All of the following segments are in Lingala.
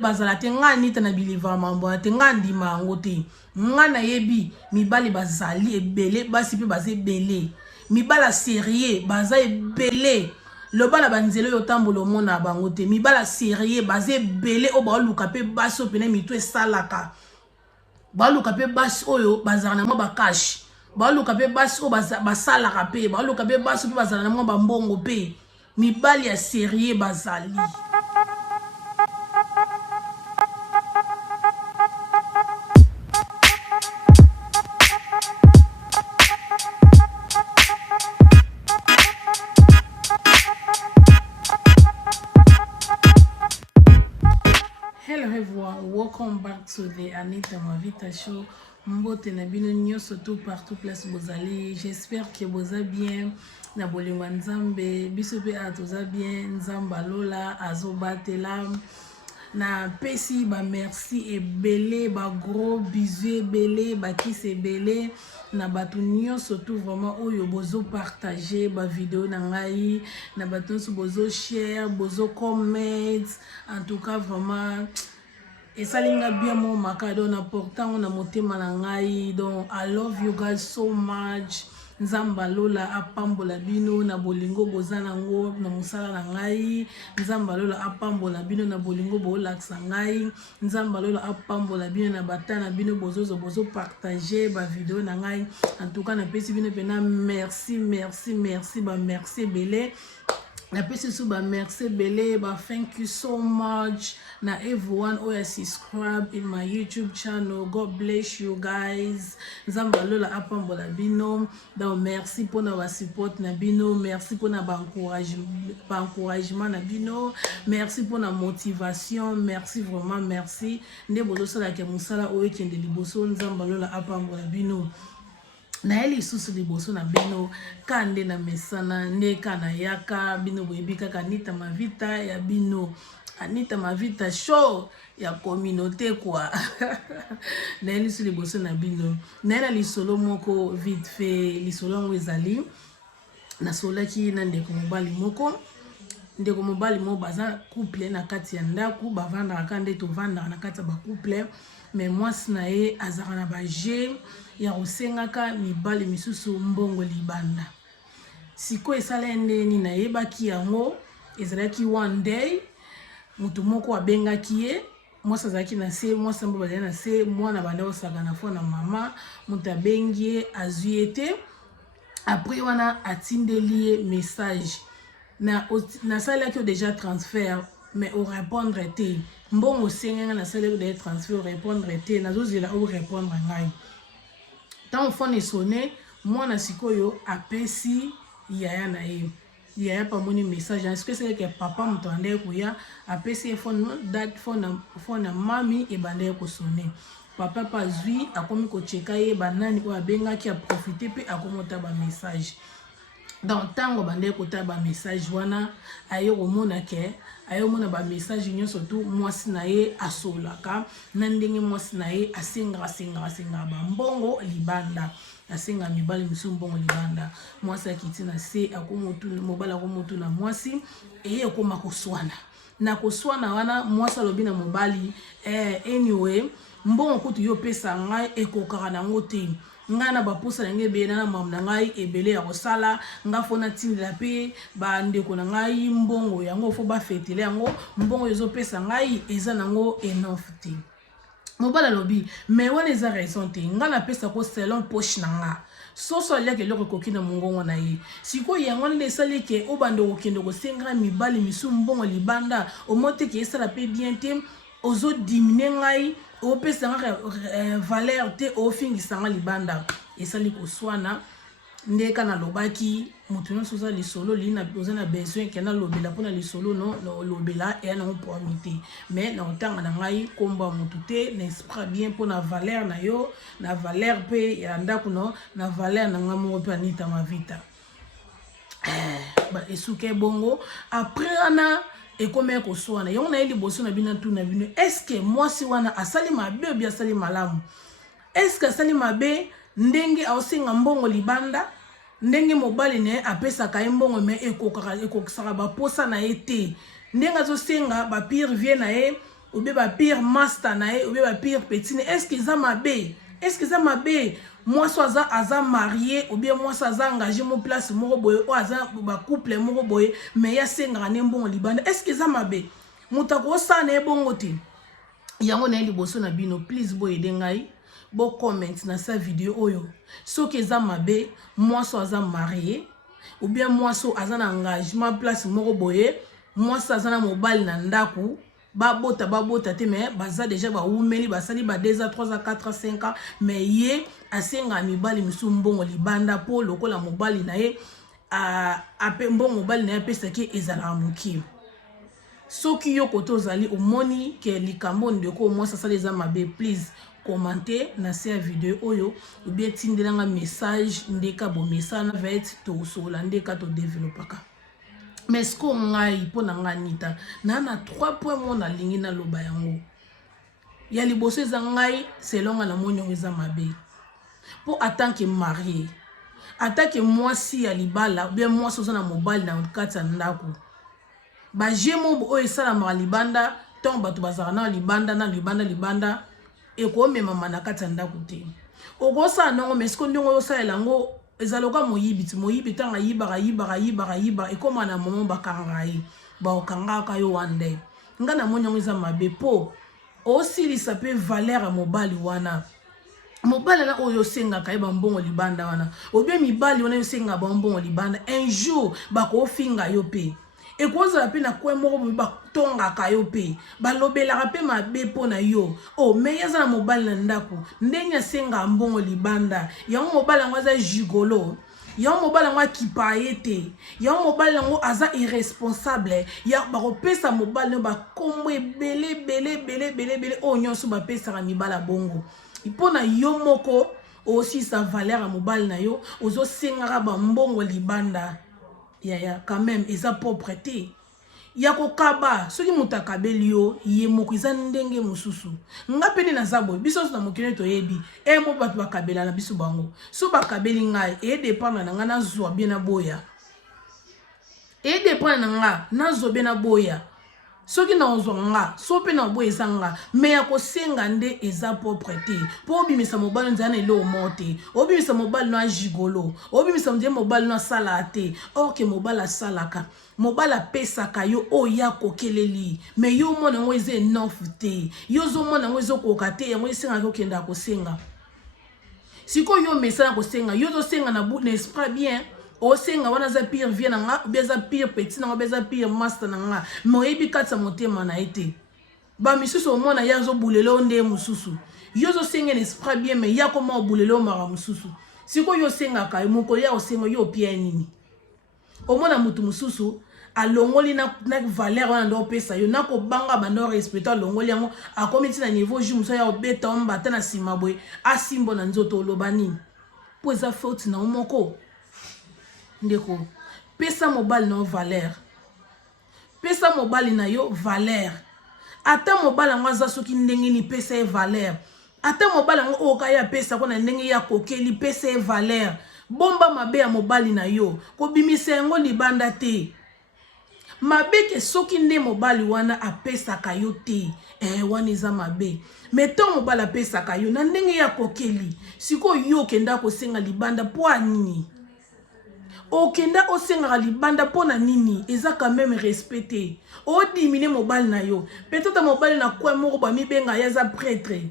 bazala te nga nita na biliva mambo te nga ndima yango te nga na yebi mibali bazali ebele basi pe baza ebele mibala sérieux baza ebele loba na banzelo yo tambola mona bango te mibala sérieux baza ebele o baluka pe basi opene mitu esalaka baluka pe basi oyo bazala na mwa bakashi baluka pe basi o basalaka pe baluka pe basi pe bazala na mwa bambongo pe mibali ya sérieux bazali. Hello everyone, welcome back to the Anita Mavita show. Mbote na bino nyoso tout partout place bozali. J'espère que boza bien. Na bolingo nzambe biso pe atoza bien nzamba lola azobatela. Na pesi ba merci ebele ba gros bisous ebele ba kiss ebele na batu nyonso tout vraiment oyo bozo partager ba vidéo na ngai na batu nyonso bozo share bozo comment en tout cas vraiment esalinga bien mo makado na portant na motema na ngai donc I love you guys so much. Nzamba lola apambola bino na bolingo boza nango na musala na ngai. Nzamba lola apambola bino na bolingo bolaksa ngai. Nzamba lola apambola bino na batana bino bozo partager ba vidéo na ngai. En tout cas na pesi bino pena merci ba merci belé. Na pesi su ba merci belé ba thank you so much na everyone who has subscribed in my YouTube channel. God bless you guys. Nzamba lola apambola bino. Donc merci pour na support na bino, merci pour na encouragement na bino, merci pour na motivation, merci vraiment merci. Nde bozo sala ke musala o ekende liboso nzamba lola apambola bino. Na eli susu liboso na bino kande na mesana nde kana yaka bino boyebi kaka Anita Mavita ya bino. Anita Mavita show ya communauté quoi. Na eli susu liboso na bino. Na lisolo moko vite fait lisolo ngo ezali na solaki na ndeko mobali moko. Ndeko mobali mo baza couple na kati ya ndaku bavanda kande to vanda na kati ba couple mais mwasi na ye azaka na ba je ya osengaka mibali misusu mbongo libanda. Siko esala ndeni na yebaki yango ezalaki one day mutu moko abengaki ye mwasi azalaki na se mwasi mbo bazali na se mwana banda osaka na fo na mama mutu abengi ye azwi ete après wana atindeli ye message na salaki o déjà transfert mais au répondre te mbongo senga na salaki de transfert au répondre te nazozela au répondre ngai tant fond ne sonné mwana sikoyo apesi yaya na ye yaya pa moni message est-ce que c'est que papa mutande kuya apesi phone date phone na mami e bande ko sonné papa pa zui akomi ko cheka ye banani ko abenga ki a profiter pe akomota ba message. Dans tango bande kota ba message wana ayo komona ke ayo mona ba message nyonso tu mwasi na ye asolaka na ndenge mwasi na ye asenga ba mbongo libanda asenga mibali misu mbongo libanda mwasi akiti na se akomotu mobala akomotu na mwasi eye koma koswana na koswana wana mwasi alobi na mobali anyway mbongo kutu yo pesa ngai ekokaka nango te ngana baposa na ngebe na mam na ngai ebele ya kosala ngafona tindela pe ba ndeko na ngai mbongo yango fo ba fetele yango mbongo yezo pesa ngai eza nango enough te mobala lobi mais wana eza raison te ngana pesa ko selon poche na nga soso alia ke loko kokina mungongo na ye siko yango ne sali ke obande okende ko senga mibali misu mbongo libanda omote ke esala pe bien te ozo diminuer ngai o pesa nga valeur te o fingisa nga libanda esali koswana ndeka na lobaki mutu nyonso za lisolo lina oza na besoin ke na lobela pona lisolo no lobela e na opomité mais na otanga na ngai komba mutu te n'esprit bien pona valeur na yo na valeur pe ya ndako no na valeur na nga mo pe Anita Mavita ba esuke bongo après ana ekome ko swana yongo na eli boso na bina tu na bino est-ce que moi si wana asali mabe ou bien asali malamu est-ce que asali mabe ndenge aosenga mbongo libanda ndenge mobali ne apesa ka mbongo me ekokaka ba posa na ete ndenge azosenga ba pire vie na ye ou bien pire master nae ou bien pire petit est-ce que ça m'a bé moi soit aza marié ou bien moi soit engagé mon place moko boye ou aza ba couple moko boye mais ya senga ne mbongo libanda est-ce que ça m'a bé mutako sa na ebongo te yango na liboso na bino please boye de ngai bo comment na sa vidéo oyo soki za mabe moi soit aza marié ou bien moi so aza na engagement place moko boye moi so aza na mobali na ndaku babota te mais baza déjà ba umeli basali ba 2 ans 3 ans 4 ans 5 ans mais ye asenga mibali misu mbongo libanda po lokola mobali na ye ape mbongo mobali na ye pesaki ezala moki soki yo koto zali omoni ke likambo ndeko moi ça les a mabe please commenter na sa vidéo oyo ou bien tindelanga message ndeka bo message va être to sola ndeka to développaka mais ce qu'on ngai pona nganita na 3 points mona lingi na loba yango ya liboso za ngai selon na monyo eza mabe pour en tant que marié en tant que moi si ya libala ou bien moi so na mobile na kata ndako ba jemo oyo sala ma libanda ton bato bazara na libanda e ko mema mana kata ndako te oko sa non mais ce qu'on ndongo yo sa elango ezaloka moyibi tanga yiba e koma na moment bakangai ba okanga ka yo wande ngana monyo eza mabe po aussi ça peut valeur mobali wana mobali na oyo senga ka ba mbongo libanda wana obie mibali wana yo senga ba mbongo libanda un jour ba ko finga yo pe e koza pe na kwe moko ba tonga ka yo pe ba lobela pe mabe po na yo o me yaza na mobali na ndako ndenya senga mbongo libanda ya mobali ngwaza jigolo ya mobali ngwa kipaete ya mobali ngo aza irresponsable ya ba ko pesa mobali ba komwe bele o nyonso ba pesa ka mibala bongo ipona yo moko aussi sa valeur à mobile na yo ozo sengara ba mbongo libanda ya quand même eza propreté ya ko kaba soki mutakabeli yo ye moko eza ndenge mususu ngapeni na zabo biso na mokene to yebi mo batu bakabela na biso bango so bakabeli ngai dépendre na nga na zwa bien na boya dépendre na nga na zo bien na boya soki na ozonga so pe na bo ezanga me ya kosenga nde eza propreté po bimisa mobali nzana elo mote obimisa mobali na jigolo obimisa mobali na salate ok mobali salaka mobali pesaka yo oya kokeleli me yo mona ngo eze nofte yo zo mona ngo ezo kokate yango esenga kokenda kosenga siko yo mesana kosenga yo zo senga na bout n'esprit bien o senga wana za pire vie na nga beza pire petit na nga beza pire master na nga moyebi katsa motema na ete ba misusu omona ya zo bulelo nde mususu yo zo senga l'esprit bien mais ya koma obulelo mara mususu siko yo senga ka moko ya osenga yo pia nini omona mutu mususu alongoli na valeur wana ndo pesa yo nako banga bando respecter longoli yango akomiti na niveau ju muso ya obeta ombata na simabwe asimbo na nzoto lobani po eza faute na moko ndeko pesa mobali na valeur pesa mobali na yo valeur ata mobali ngo za soki ndenge ni pesa e valeur ata mobali ngo okaya pesa ko na ndenge ya kokeli pesa e valeur bomba mabe ya mobali na yo ko bimisa yango libanda te mabe ke soki nde mobali wana apesa kayo te wana eza mabe meto mobali apesa kayo na ndenge ya kokeli siko yo kenda ko senga libanda po anini okenda osenga libanda pona nini eza quand même respecté o dimine mobali na yo peut-être mobali na kwa moko ba mibenga ya za prêtre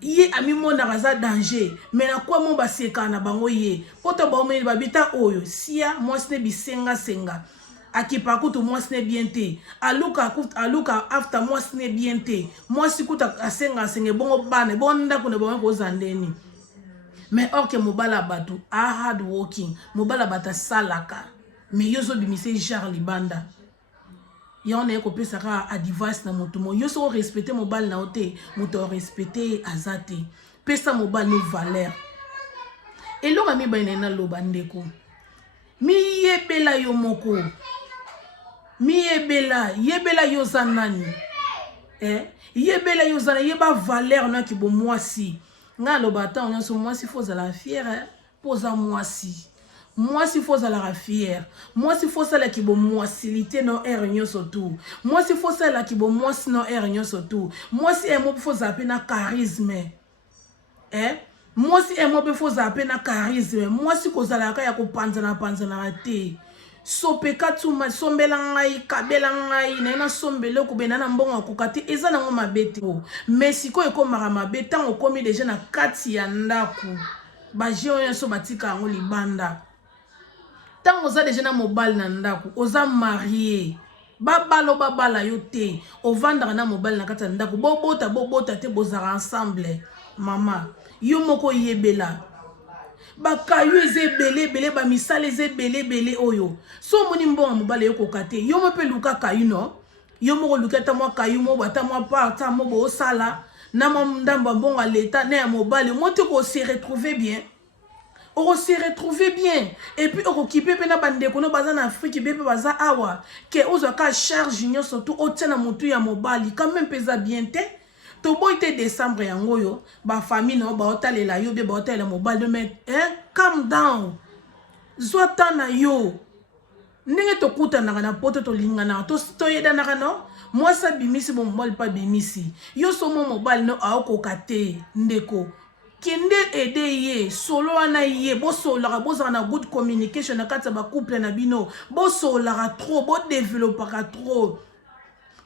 ye ami mona raza danger mais na kwa mo ba seka na bango ye poto ba omeli babita oyo sia mwasne bisenga senga akipa kutu mwasne bien te aluka after mwasne bien te mwasi kuta asenga senge bongo bane bonda kuna bongo ko zandeni mais or que mobala batu a hard working mobala bata salaka mais yozo bimise jar libanda yone ko pesa ka advice na motumo yoso respecter mobala na ote moto respecter azate pesa mobala no valeur eloko mi bayina na loba ndeko mi yebela yo moko mi yebela yo zanani yebela yo zanani yeba valeur na ki bo mwasi nga lo bata on so mwasi faut la fière poza mwasi Moi, s'il faut ça la fière. Moi, s'il faut ça la qui bon moi silité non réunion surtout. Moi, s'il faut ça la qui bon moi sinon réunion surtout. Moi, si un mot faut zapper na charisme. Eh? Moi, si un mot faut zapper na charisme. Moi, si ko zala ka ya ko panzana te. Sopeka tuma sombela ngai kabela ngai na sombelo ko benana mbongo ko kati eza nango mabete. Mais siko ekomaka mabe tango komi déjà na kati ya ndako. Ba jeo nso batika ngo libanda. Tant oza déjà na mobile na ndako, oza marié. Babala yo te. Ovandra na mobile na kata ndako. Bobota te bozara ensemble. Mama, yo moko yebela. Bakayu eze bele ba misale eze bele oyo. So moni mbonga mobile yo kokate. Yo mo pe luka kayu no. Yo moko luka ta mwa kayu mo bata mwa parta mo bo sala. Na mo ndamba mbonga leta na ya mobile. Mo te ko se retrouver bien. On se retrouver bien et puis on occupé pena bande kono baza na Afrique bébé baza awa ke ozo ka charge nyo surtout o tena mutu ya mobali quand même pesa bien te to boy te décembre yango yo ba famille no ba otalela yo be ba otalela mobali mais calm down zotana yo ndenge to kuta na poto to lingana to yeda na no moi ça bimisi bon mobali pas bimisi yo somo mobali no aokokate ndeko kende ede ye solo wana ye bo solara bozana na good communication na kati ba couple na bino bo solara trop bo développera trop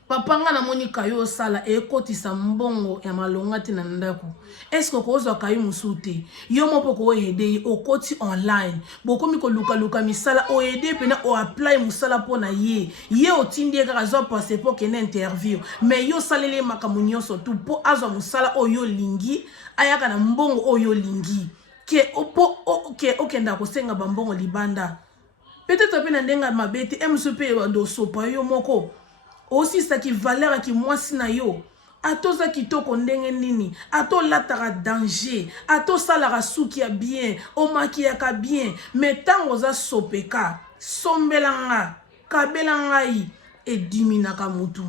papa nga na moni kayo sala e kotisa mbongo ya malonga te na ndako est-ce que ko zo kayo musute yo mo poko ede o koti online bokomi ko luka misala o ede pena o apply musala pona ye o tindi ka zo passeport ke na interview mais yo salele makamunyo so tout po azo musala o yo lingi ayaka na mbongo o yo lingi ke opo ke okenda ko senga bambongo libanda peut-être pena ndenga mabete msupe ndo sopa yo moko aussi ça qui valeur qui moi sina yo ato za kitoko ndenge nini ato latara danger ato salara suki ya bien o makiaka bien mais tango za sopeka sombelanga kabelanga yi e diminaka mutu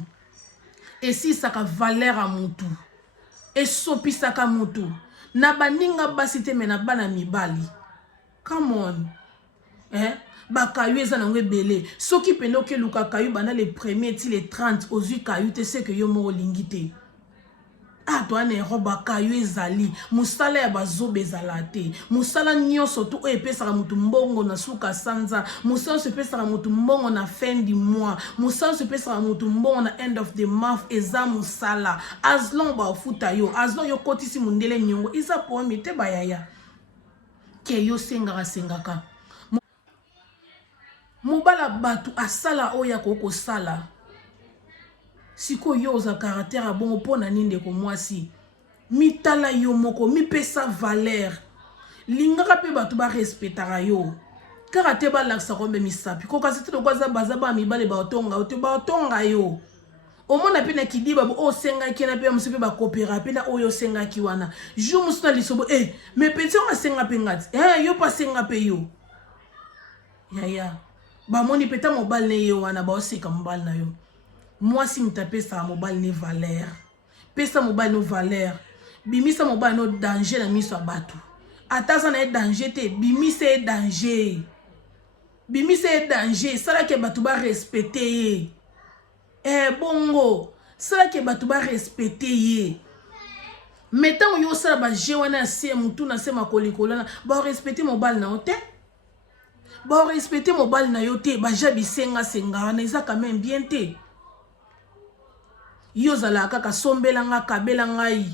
et si ça ka valeur a mutu et sopisaka mutu na baninga basite mena bana mibali come on bakayu eza nango ebele soki pene okeluka kayu bana les premiers ti les 30 ozwi kayu te se ke yo moko olingi te toana ero bakayu ezali mosala ya bazoba ezala te mosala nyonso to oyo epesaka motu mbongo na suka sanza mosala nyonso epesaka motu mbongo na fin du mois mosala nyonso epesaka motu mbongo na end of the month eza mosala as long baofuta yo as long yo kotisi mondele niongo eza pomi te bayaya ke yo sengaka mobala batu asala oya koko sala siko yo oza caractère bongo pona ninde ko mwasi mitala yo moko mipesa valeur lingaka pe batu ba respectara yo caractère ba laksa kombe misapi ko kasi to kwaza bazaba mibale ba otonga yo omona pe na kidiba bo o senga ki na pe msupe ba coopéra pe na oyo senga ki wana jo musuna lisobo mais petit on senga pe ngati yo pa senga pe yo ya bamoni peta mobile ne yo wana baoseka mobile na yo mwasi mutapesa mobile ne valeur pesa mobile no valeur bimisa mobile no danger na miso ya bato ataza na danger te bimisa danger sala ke bato ba respecter ye bongo sala ke bato ba respecter ye metango yo sala ba je wana se mutu na se makolikolana ba respecter mobile na yo te ba respecter mobile na yo te ba jabi senga wana eza quand même bien te yo zala kaka sombela nga kabela ngai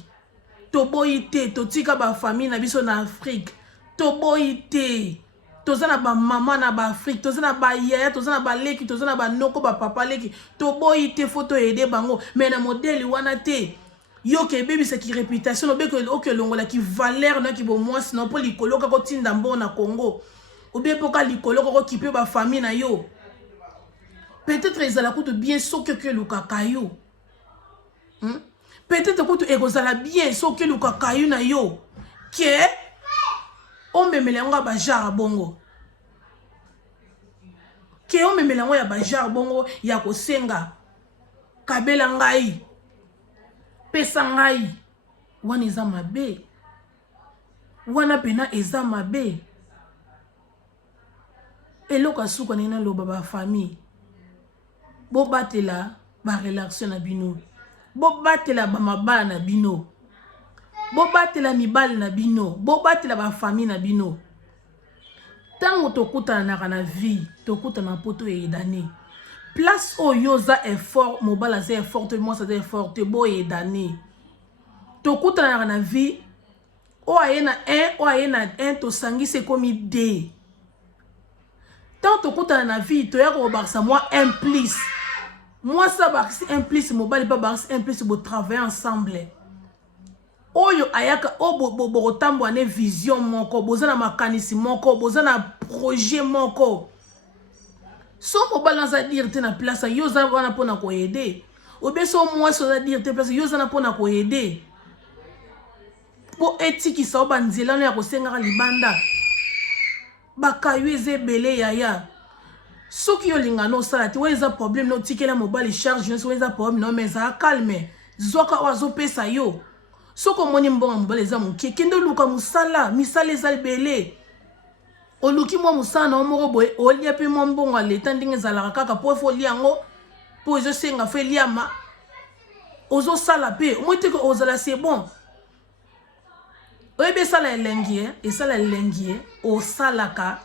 to boyi te to tika ba famille na biso na Afrique to boyi te toza na ba mama na ba Afrique toza na ba yaya toza na ba leki toza na ba noko ba papa leki to boyi te photo aider bango mais na modèle wana te yo ke baby c'est qui réputation no beko oke longola ki valeur na ki bo mwasi no po likolo ka ko tinda mbo na Congo ou bien poka likolo ko kipe ba famille na yo peut-être ezala kutu bien soki ke lukaka yo peut-être kutu ekozala bien soki lukaka yo na yo ke o memela ngo ba jar bongo ke o memela ngo ya ba jar bongo ya kosenga kabela ngai pesa ngai wana eza mabe wana pena eza mabe eloka suka nena loba ba famille bo batela ba relation na bino bo batela ba mabala na bino bo batela mibali na bino bo batela ba famille na bino tango tokutana na vie tokutana poto edane place oyo za effort mobala za effort moi ça za effort bo edane tokutana na vie o ayena 1 o ayena 1 tosangise komi 2 tant tokutana na vie toya ko baksa moi 1 plus moi ça baksi 1 plus mobali pas baksi 1 plus bo travailler ensemble oyo ayaka o bo tambo ane vision moko bozana makanisi moko bozana projet moko so mobali za dire te na place yo za wana pona ko aider obeso moi so za dire te place yo za na pona ko aider po etiki sa banzela no ya kosenga libanda bakayo ezebele yaya soki yo linga no sala ti weza problème no tikela mobali charge no weza problème no mais za calme zoka wazo pesa yo soko moni mbonga mobali eza mokie kende luka musala misala eza bele oluki mwa musala na omoko boye olia pe mwa mbongo leta ndenge ezalaka kaka po fo liango po ezosenga fe liama ozosala pe omwiteke ozala c'est bon oyebe esala elengi osalaka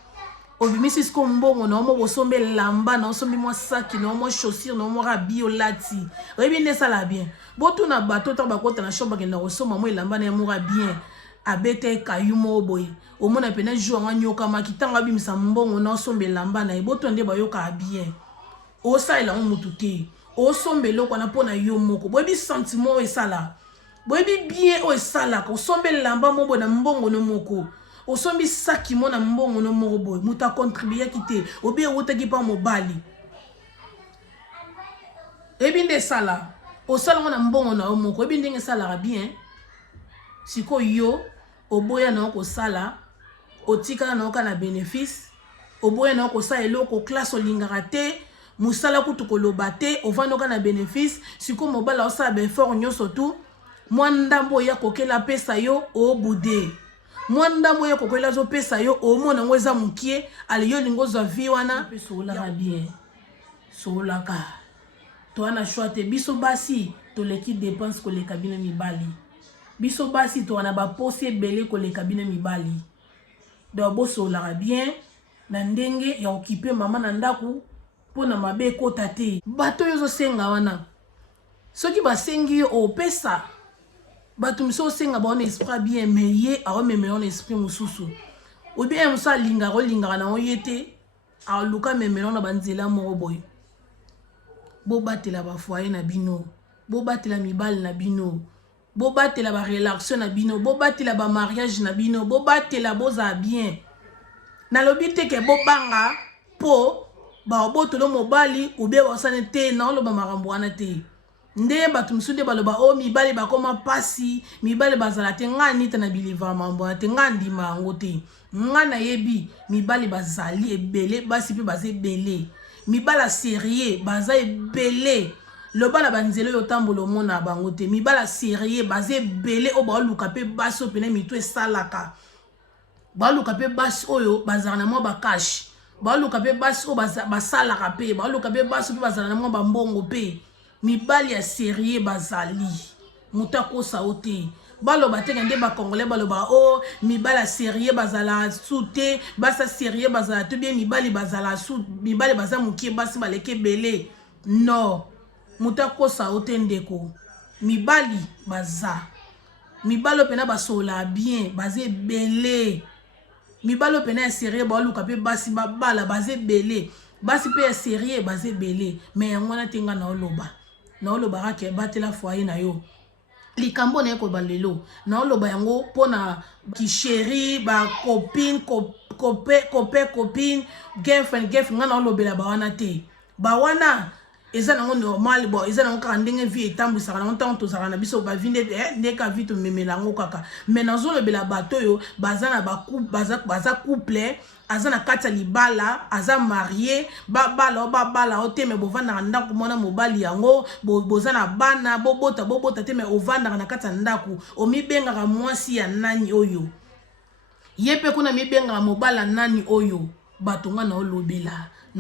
obimisi siko mbongo na omo bosombe lamba na osombi mwa saki na omo chaussure na omo rabi olati oyebi nde esala bien botuna bato to bakota na shop bakenda kosomba mo elamba na emora bien abete kayu mo boye omona pena jour nga nyoka makitanga bimisa mbongo na osombe lamba na eboto nde bayoka bien osalela mo mutu te osombe loko na pona yo moko boyebi sentiment esala boyebi bien o esalaka osombe lamba mo bona mbongo no moko osombi saki mo na mbongo no moko boye muta contribuer kite obi ewutaki pa mobali ebi nde sala osala ngo na mbongo na moko ebi ndenge salaka bien siko yo oboya na okosala otika na oka na bénéfice oboya na okosala eloko classe olingaka te musala kutu koloba te ovanoka na bénéfice siko mobala osala befort nyonso tu mwa ndambo ya kokela pesa yo obude mwa ndambo ya kokela zo pesa yo omona ngo eza mukie ale yo lingo za vie wana pesa olaka bien solaka to ana choite biso basi to leki dépense ko le kabine mibali biso basi to ana ba poser belé ko le kabine mibali do bosolaka bien na ndenge ya occuper mama na ndaku pona mabe kota te bato yo zo senga wana soki basengi yo opesa bato miso senga ba on esprit bien mais ye a rememé on esprit mususu ou bien musa linga na oyete a luka memelo na banzela moko boy bo batela ba foyer na bino bo batela mibali na bino bo batela ba relation na bino bo batela ba mariage na bino bo batela boza bien na lobi te ke bo banga po ba obotolo mobali ou bien osane te na lo ba makambo wana te nde bato misude baloba o mibali bakoma pasi mibali bazala te ngani ta na biliva mambo te ngandi mango te ngana yebi mibali bazali ebele basi pe bazé belé mibala sérieux baza ebele loba banzelo yo tambolo mona bango te mibala sérieux bazé belé o ba luka pe baso pene mitu esalaka ba luka pe bas oyo bazana na mo ba cash ba luka pe bas o basalaka pe ba luka pe baso pe bazana na mo ba mbongo pe mibali ya sérieux bazali mutako saote baloba te ngende ba congolais baloba o mibali ya sérieux bazala soute basa sérieux bazala to bien mibali bazala sou mibali baza mukie basi baleke belé non mutako saote ndeko mibali baza mibalo pena basola bien bazé belé mibalo pena ya sérieux ba luka pe basi babala bazé belé basi pe ya sérieux bazé belé mais ngwana tenga na oloba na oloba ke batela foyer na yo likambo na ko balelo na oloba yango pona ki chéri ba copine copine girlfriend ngana olobela ba wana te ba wana eza nango normal bo eza nango kaka ndenge vie etambwisaka nango ntango tozalaka na biso bavinde nde ka vie tomemela yango kaka mais nazolobela bato oyo baza na baza couple aza na kati ya libala aza marié babala o te me bovandaka ndako mwana mobali yango boza na bana bobota te me ovandaka na kati ya ndako omibengaka mwasi ya nani oyo ye pe kuna mibengaka mobala nani oyo batonga na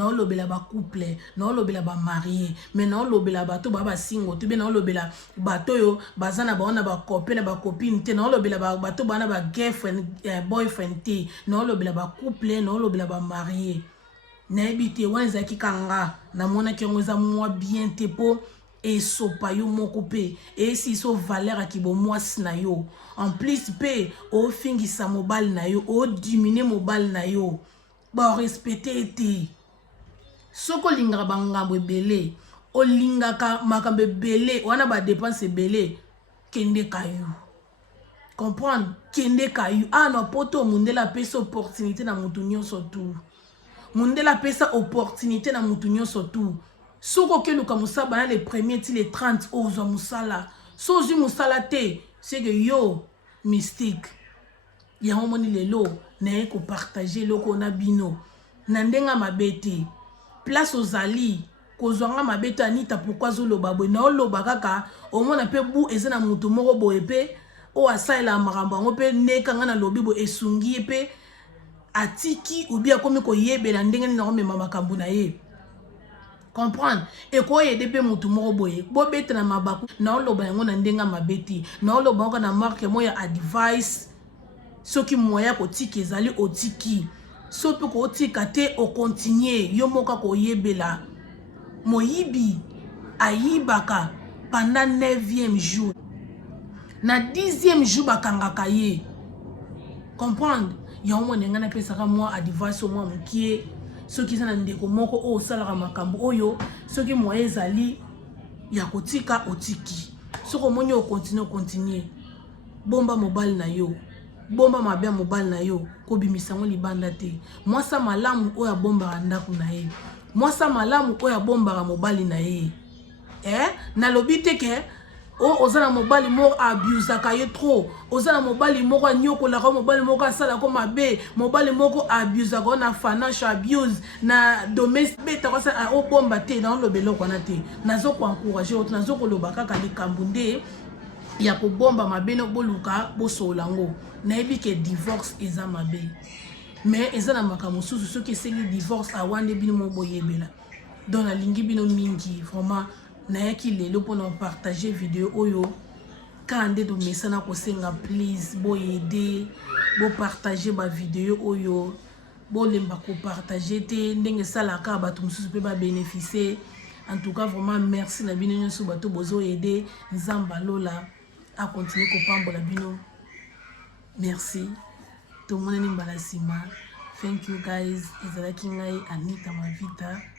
olobela ba couple na olobela ba marié mais na olobela bato ba single to be na olobela bato yo bazana baona ba copain na ba copine te na olobela bato bana ba girlfriend boyfriend te na olobela ba couple na olobela ba marié na ebite wanza kikanga na mona kengo za moi bien te po et sopa yo moko pe et si so valeur ki bo mwasi na yo en plus pe o fingisa mobile na yo o diminuer mobile na yo ba respecter te soko lingaka bangambo ebele olingaka makambo ebele wana ba dépense ebele kende kayo comprendre kende kayo na poto mundela pesa opportunité na mutu nyonso tu mundela pesa opportunité na mutu nyonso tu soko keluka musala na les premiers ti les 30 ozwa musala so ozwi musala te c'est que yo mystique yango moni lelo na ko partager loko na bino na ndenga mabete place ozali kozwanga mabete anita pourquoi zoloba boye na oloba kaka omona pe bu eza na mutu moko boye pe o asalela makambo yango pe nekanga na lobi bo esungi pe atiki obi akomi koyebela ndenge nini nakomema makambo na ye comprendre ekoyede pe mutu moko boye bobeta na mabaku na oloba yango na ndenga mabeti na oloba yango na marque moya advice soki moya kotiki ezali otiki so pe kotika te okontinue yo moka koyebela moyibi ayibaka pendant 9e jour na 10e jour bakangaka ye comprendre yango mona ngana pesaka moi advice moi mokie soki eza na ndeko moko oyo osalaka makambo oyo soki moye ezali ya kotika otiki soki omoni okontinue bomba mobile na yo bomba mabe mobile na yo kobimisa ngo libanda te mwasa malamu oyo abombaka ndako na ye mwasa malamu oyo abombaka mobali na ye nalobi te ke ozana mobali moko abusaka ye trop ozana mobali moko anyokolaka mobali moko asalaka mabe mobali moko abusaka na financial abuse na domestique beta kosa obomba te na olobelo kwana te nazo ko encourager autre nazo koloba kaka likambo nde ya kobomba mabe no boluka bosolango nayebi ke divorce eza mabe mais eza na makambo susu soki esengi divorce awande bino mo boyebela donc nalingi bino mingi vraiment nayaki lelo mpona partager video oyo kande to mesana kosenga please boyede bopartager ba video oyo bolemba kopartager te ndenge esalaka bato mosusu mpe babénéficie en tout cas vraiment merci na bino nyonso bato bozoyede nzambe alola akontinue kopambola bino merci tomonani mbala nsima thank you guys ezalaki ngai Anita Mavita.